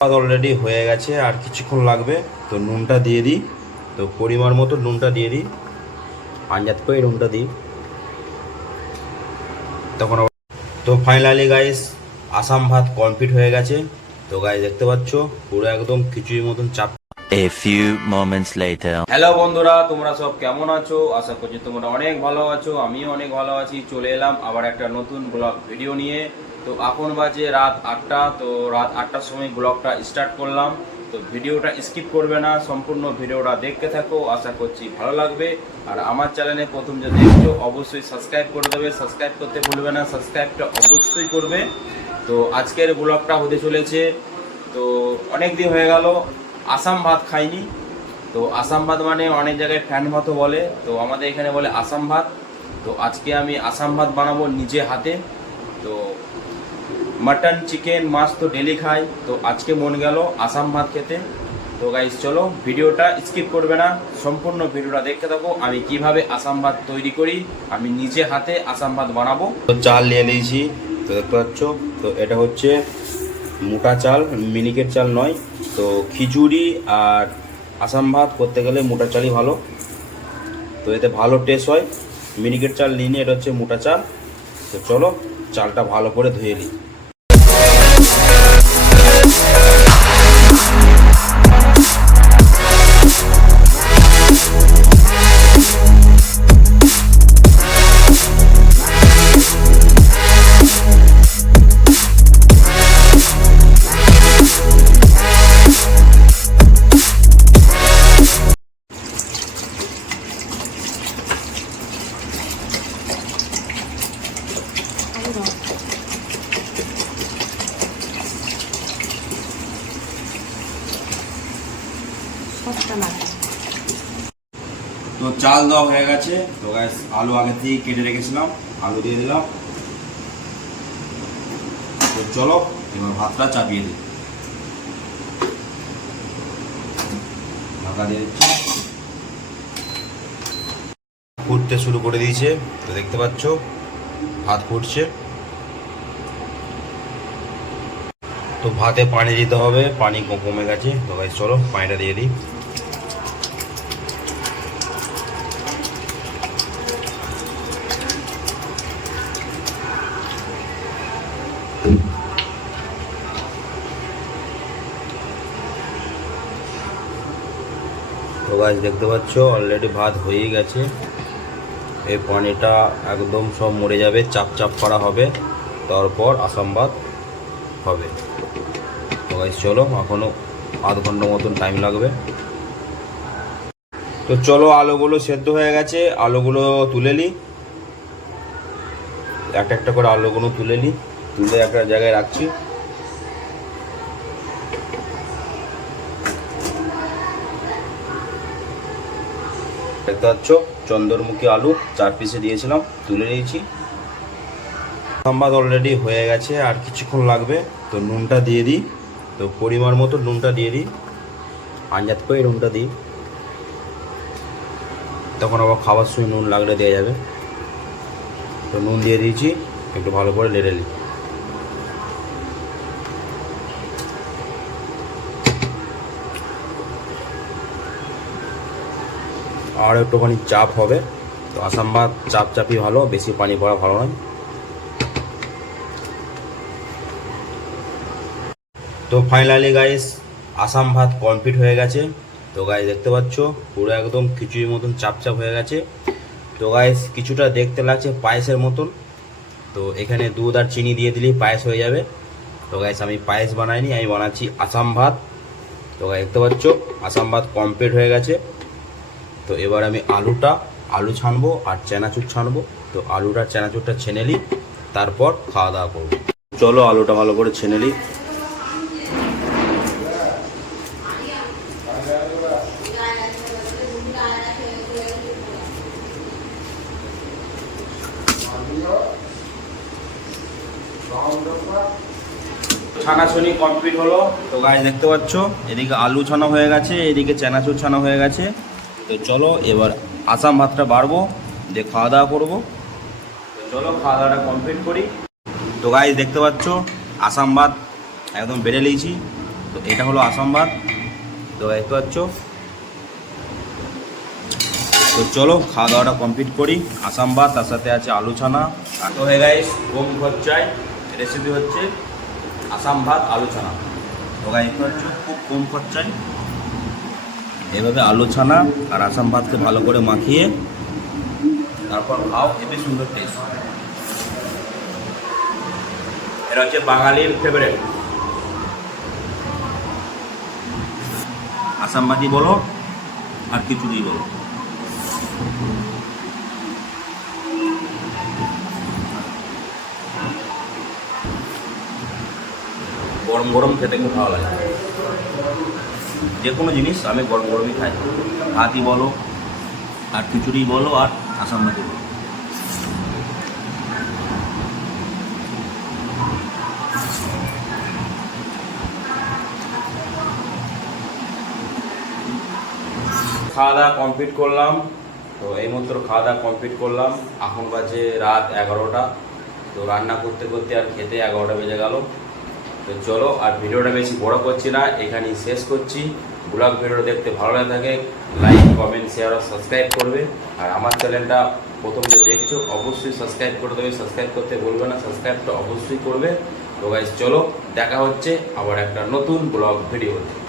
ভাত অলরেডি হয়ে গেছে আর কিছুক্ষণ লাগবে তো নুনটা দিয়ে দিই। তো পরিমাণ মতো নুনটা দিয়ে দিই। পাঞ্জাত করে নুনটা দিই। তখন তো ফাইনালি গাইস আসাম ভাত কমপ্লিট হয়ে গেছে। তো গাইস দেখতে পাচ্ছ পুরো একদম খিচুড়ির মতন চাপ A few moments later. Hello বন্ধুরা তোমরা সব কেমন আছো? আশা করছি তোমরা অনেক ভালো আছো আমিও অনেক ভালো আছি। চলে এলাম আবার একটা নতুন ব্লগ ভিডিও নিয়ে। তো এখন বাজে রাত আটটা, তো রাত আটটার সময় ব্লগটা স্টার্ট করলাম। তো ভিডিওটা স্কিপ করবে না, সম্পূর্ণ ভিডিওটা দেখতে থাকো, আশা করছি ভালো লাগবে। আর আমার চ্যানেলে প্রথম যে দেখছ, অবশ্যই সাবস্ক্রাইব করে দেবে। সাবস্ক্রাইব করতে ভুলবে না, সাবস্ক্রাইবটা অবশ্যই করবে। তো আজকের ব্লগটা হতে চলেছে। তো অনেক দিন হয়ে গেল, আসাম ভাত খাইনি। তো আসাম ভাত মানে অনেক জায়গায় ফ্যান ভাতও বলে। তো আমাদের এখানে বলে আসাম ভাত। তো আজকে আমি আসাম ভাত বানাবো নিজে হাতে। তো মাটন চিকেন মাছ তো ডেলি খাই, তো আজকে মন গেল আসাম ভাত খেতে। তো গাইস চলো ভিডিওটা স্কিপ করবে না, সম্পূর্ণ ভিডিওটা দেখতে থাকো, আমি কীভাবে আসাম ভাত তৈরি করি, আমি নিজে হাতে আসাম ভাত বানাবো। তো চাল নিয়ে নিয়েছি, তো দেখতে পাচ্ছ, তো এটা হচ্ছে মোটা চাল, মিনিকেট চাল নয়, তো খিচুড়ি আর আসাম ভাত করতে গেলে মোটা চালই ভালো। তো এতে ভালো টেস্ট হয়, মিনিকেট চাল নিয়ে এটা হচ্ছে মোটা চাল। তো চলো চালটা ভালো করে ধুয়ে নিই। তো চাল দেওয়া হয়ে গেছে। তো গ্যাস আলু আগে থেকে কেটে রেখেছিলাম। আলু দিয়ে দিলাম। তো চলো, এবার ভাতটা চাপিয়ে দিই। ঢাকা দিয়ে দিচ্ছি। ফুটতে শুরু করে দিয়েছে। তো দেখতে পাচ্ছ, ভাত ফুটছে। তো ভাতে পানি দিতে হবে। পানি কমে গেছে। তো গাইস চলো, পানিটা দিয়ে দিই। তো গাছ দেখতে পাচ্ছ অলরেডি ভাত হয়েই গেছে। এই পানিটা একদম সব মরে যাবে, চাপ চাপ করা হবে। তারপর আসাম ভাত হবে। তো গাছ চলো এখনও আধ ঘণ্টা মতন টাইম লাগবে। তো চলো, আলুগুলো সেদ্ধ হয়ে গেছে, আলুগুলো তুলে নিই একটা একটা করে আলুগুলো তুলে নিই তুলে একটা জায়গায় রাখছি। দেখতে পাচ্ছ, চন্দ্রমুখী আলু চার পিসে দিয়েছিলাম, তুলে নিয়েছি। সাম্বাদ অলরেডি হয়ে গেছে, আর কিছুক্ষণ লাগবে, তো নুনটা দিয়ে দিই। তো পরিমাণ মতো নুনটা দিয়ে দিই। আঞ্জাত করে নুনটা দিই। তখন আবার খাবার সময় নুন লাগলে দেওয়া যাবে। তো নুন দিয়ে দিয়েছি, একটু ভালো করে লেড়ে নিই। আর একটুখানি চাপ হবে। তো আসাম ভাত চাপ চাপই ভালো, বেশি পানি পড়া ভালো নয়। তো ফাইনালি গাইস আসাম ভাত কমপ্লিট হয়ে গেছে। তো গাইস দেখতে পাচ্ছ, পুরো একদম খিচুড়ির মতন চাপ চাপ হয়ে গেছে। তো গাইস কিছুটা দেখতে লাগছে পায়েসের মতন। তো এখানে দুধ আর চিনি দিয়ে দিলেই পায়েস হয়ে যাবে। তো গাইস আমি পায়েস বানাইনি, আমি বানাচ্ছি আসাম ভাত তো গাইস দেখতে পাচ্ছ আসাম ভাত কমপ্লিট হয়ে গেছে। তো এবার আমি আলুটা, আলু ছানবো আর চানাচুর ছানবো। তো আলুটা চানাচুরটা ছেনে নিই, তারপর খাওয়া দাওয়া করব। চলো আলুটা ভালো করে ছেনে নিই। ছানাছুনি কমপ্লিট হলো। তো গাছ দেখতে পাচ্ছ? এদিকে আলু ছানা হয়ে গেছে, এদিকে চানাচুর ছানা হয়ে গেছে। তো চলো, এবার আসাম ভাতটা বাড়বো, দিয়ে খাওয়া দাওয়া করব। চলো, খাওয়া দাওয়াটা কমপ্লিট করি। তো গাছ দেখতে পাচ্ছ, আসাম ভাত একদম বেড়ে নিয়েছি। তো এটা হলো আসাম ভাত। তো দেখতে পাচ্ছ। তো চলো, খাওয়া দাওয়াটা কমপ্লিট করি। আসাম ভাত, তার সাথে আছে আলু ছানা। তো হয়ে গাইস কম খরচায় রেসিপি হচ্ছে আসাম ভাত, আলু ছানা। তো গাই দেখতে পাচ্ছ, খুব কম খরচায়। এভাবে আলু ছানা আর আসাম ভাতকে ভালো করে মাখিয়ে তারপর খাও, হেবি সুন্দর টেস্ট এটা হচ্ছে বাঙালির ফেভারেট আসামবাদি বলো আর খিচুড়ি বলো। গরম গরম খেতে খুব ভালো লাগে। যে কোনো জিনিস আমি গরম গরমই খাই। ভাতই বলো, আর খিচুড়ি বলো, আর আসামবাদি বলো। খাওয়া দাওয়া কমপ্লিট করলাম। তো এই এইমাত্র খাওয়া দাওয়া কমপ্লিট করলাম। এখন বাজে রাত এগারোটা। তো রান্না করতে করতে আর খেতে এগারোটা বেজে গেল। তো চলো, আর ভিডিওটা বেশি বড় করছি না, এখানেই শেষ করছি। ব্লগ ভিডিও দেখতে ভালো লাগে থাকে লাইক কমেন্ট শেয়ার আর সাবস্ক্রাইব করবে। আর আমার চ্যানেলটা প্রথম যে দেখছ, অবশ্যই সাবস্ক্রাইব করে দেবে। সাবস্ক্রাইব করতে বলবে না সাবস্ক্রাইবটা অবশ্যই করবে। তো গাইজ চলো, দেখা হচ্ছে আবার একটা নতুন ব্লগ ভিডিওতে।